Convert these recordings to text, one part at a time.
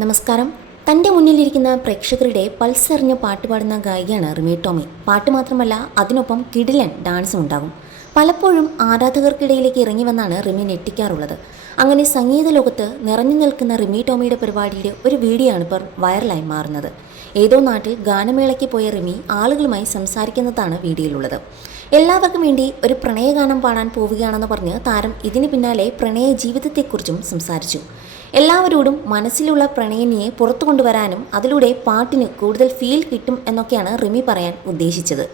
നമസ്കാരം. തന്റെ മുന്നിലിരിക്കുന്ന പ്രേക്ഷകരുടെ പൾസ് അറിഞ്ഞ പാട്ട് പാടുന്ന ഗായികയാണ് റിമി ടോമി. പാട്ട് മാത്രമല്ല അതിനൊപ്പം കിടിലൻ ഡാൻസും ഉണ്ടാകും പലപ്പോഴും ആരാധകർക്കിടയിലേക്ക് ഇറങ്ങി വന്നാണ് റിമി ഞെട്ടിക്കാറുള്ളത്. അങ്ങനെ സംഗീത ലോകത്ത് നിറഞ്ഞു നിൽക്കുന്ന റിമി ടോമിയുടെ പരിപാടിയുടെ ഒരു വീഡിയോ ആണ് ഇപ്പോൾ വൈറലായി മാറുന്നത്. ഏതോ നാട്ടിൽ ഗാനമേളയ്ക്ക് പോയ റിമി ആളുകളുമായി സംസാരിക്കുന്നതാണ് വീഡിയോയിലുള്ളത്. എല്ലാവർക്കും വേണ്ടി ഒരു പ്രണയഗാനം പാടാൻ പോവുകയാണെന്ന് പറഞ്ഞ് താരം ഇതിന് പിന്നാലെ പ്രണയ ജീവിതത്തെക്കുറിച്ചും സംസാരിച്ചു. എല്ലാവരോടും മനസ്സിലുള്ള പ്രണയിനിയെ പുറത്തു കൊണ്ടുവരാനും അതിലൂടെ പാട്ടിന് കൂടുതൽ ഫീൽ കിട്ടും എന്നൊക്കെയാണ് റിമി പറയാൻ ഉദ്ദേശിച്ചത്.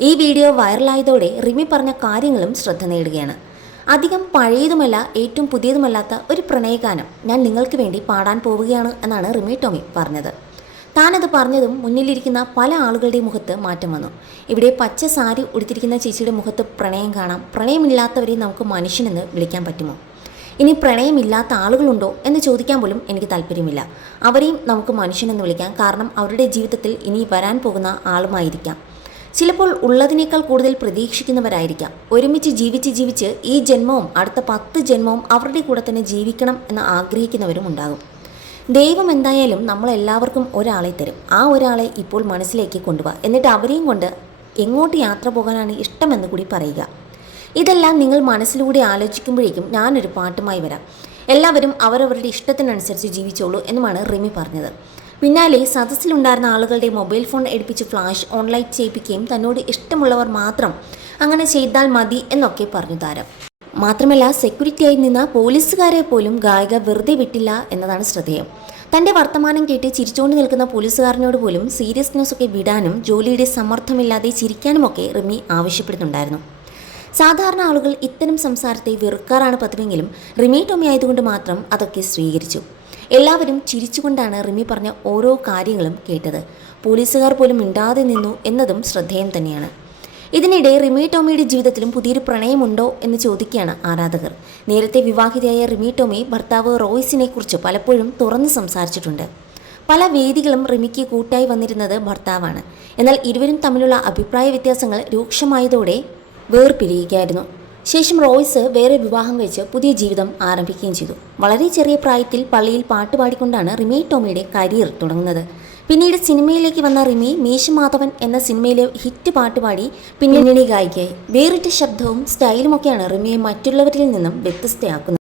ഈ വീഡിയോ വൈറലായതോടെ റിമി പറഞ്ഞ കാര്യങ്ങളും ശ്രദ്ധ നേടുകയാണ്. അധികം പഴയതുമല്ല ഏറ്റവും പുതിയതുമല്ലാത്ത ഒരു പ്രണയഗാനം ഞാൻ നിങ്ങൾക്ക് വേണ്ടി പാടാൻ പോവുകയാണ് എന്നാണ് റിമി ടോമി പറഞ്ഞത്. താനത് പറഞ്ഞതും മുന്നിലിരിക്കുന്ന പല ആളുകളുടെ മുഖത്ത് മാറ്റം വന്നു. ഇവിടെ പച്ച സാരി ഉടുത്തിരിക്കുന്ന ചേച്ചിയുടെ മുഖത്ത് പ്രണയം കാണാം. പ്രണയമില്ലാത്തവരെ നമുക്ക് മനുഷ്യനെന്ന് വിളിക്കാൻ പറ്റുമോ? ഇനി പ്രണയമില്ലാത്ത ആളുകളുണ്ടോ എന്ന് ചോദിക്കാൻ പോലും എനിക്ക് താല്പര്യമില്ല. അവരെയും നമുക്ക് മനുഷ്യനെന്ന് വിളിക്കാം. കാരണം അവരുടെ ജീവിതത്തിൽ ഇനി വരാൻ പോകുന്ന ആളുമായിരിക്കാം. ചിലപ്പോൾ ഉള്ളതിനേക്കാൾ കൂടുതൽ പ്രതീക്ഷിക്കുന്നവരായിരിക്കാം. ഒരുമിച്ച് ജീവിച്ച് ജീവിച്ച് ഈ ജന്മവും അടുത്ത പത്ത് ജന്മവും അവരുടെ കൂടെ തന്നെ ജീവിക്കണം എന്ന് ആഗ്രഹിക്കുന്നവരും ഉണ്ടാകും. ദൈവം എന്തായാലും നമ്മളെല്ലാവർക്കും ഒരാളെ തരും. ആ ഒരാളെ ഇപ്പോൾ മനസ്സിലേക്ക് കൊണ്ടുപോകാം എന്നിട്ട് അവരെയും കൊണ്ട് എങ്ങോട്ട് യാത്ര പോകാനാണ് ഇഷ്ടമെന്ന് കൂടി പറയുക. ഇതെല്ലാം നിങ്ങൾ മനസ്സിലൂടെ ആലോചിക്കുമ്പോഴേക്കും ഞാനൊരു പാട്ടുമായി വരാം. എല്ലാവരും അവരവരുടെ ഇഷ്ടത്തിനനുസരിച്ച് ജീവിച്ചോളൂ എന്നുമാണ് റിമി പറഞ്ഞത്. പിന്നാലെ സദസ്സിലുണ്ടായിരുന്ന ആളുകളുടെ മൊബൈൽ ഫോൺ എടുപ്പിച്ച് ഫ്ലാഷ് ഓൺലൈൻ ചെയ്യിപ്പിക്കുകയും തന്നോട് ഇഷ്ടമുള്ളവർ മാത്രം അങ്ങനെ ചെയ്താൽ മതി എന്നൊക്കെ പറഞ്ഞു താരം. മാത്രമല്ല സെക്യൂരിറ്റിയായി നിന്ന പോലീസുകാരെ പോലും ഗായിക വെറുതെ വിട്ടില്ല എന്നതാണ് ശ്രദ്ധേയം. തന്റെ വർത്തമാനം കേട്ട് ചിരിച്ചുകൊണ്ട് നിൽക്കുന്ന പോലീസുകാരനോട് പോലും സീരിയസ്നെസ് ഒക്കെ വിടാനും ജോലിയുടെ സമ്മർദ്ദമില്ലാതെ ചിരിക്കാനുമൊക്കെ റിമി ആവശ്യപ്പെടുന്നുണ്ടായിരുന്നു. സാധാരണ ആളുകൾ ഇത്തരം സംസാരത്തെ വെറുക്കാറാണ് പതിവെങ്കിലും റിമി ടോമി ആയതുകൊണ്ട് മാത്രം അതൊക്കെ സ്വീകരിച്ചു. എല്ലാവരും ചിരിച്ചുകൊണ്ടാണ് റിമി പറഞ്ഞ ഓരോ കാര്യങ്ങളും കേട്ടത്. പോലീസുകാർ പോലും മിണ്ടാതെ നിന്നു എന്നതും ശ്രദ്ധേയം തന്നെയാണ്. ഇതിനിടെ റിമി ടോമിയുടെ ജീവിതത്തിലും പുതിയൊരു പ്രണയമുണ്ടോ എന്ന് ചോദിക്കുകയാണ് ആരാധകർ. നേരത്തെ വിവാഹിതയായ റിമി ടോമി ഭർത്താവ് റോയ്സിനെ കുറിച്ച് പലപ്പോഴും തുറന്ന് സംസാരിച്ചിട്ടുണ്ട്. പല വേദികളും റിമിക്ക് കൂട്ടായി വന്നിരുന്നത് ഭർത്താവാണ്. എന്നാൽ ഇരുവരും തമ്മിലുള്ള അഭിപ്രായ വ്യത്യാസങ്ങൾ രൂക്ഷമായതോടെ വേർപിരിയുകയായിരുന്നു. ശേഷം റോയ്സ് വേറെ വിവാഹം കഴിച്ച് പുതിയ ജീവിതം ആരംഭിക്കുകയും ചെയ്തു. വളരെ ചെറിയ പ്രായത്തിൽ പള്ളിയിൽ പാട്ട് പാടിക്കൊണ്ടാണ് റിമി ടോമിയുടെ കരിയർ തുടങ്ങുന്നത്. പിന്നീട് സിനിമയിലേക്ക് വന്ന റിമി മീശമാധവൻ എന്ന സിനിമയിലെ ഹിറ്റ് പാട്ടുപാടി പിന്നണി ഗായികയായി. വേറിട്ട ശബ്ദവും സ്റ്റൈലുമൊക്കെയാണ് റിമിയെ മറ്റുള്ളവരിൽ നിന്നും വ്യത്യസ്തയാക്കുന്നത്.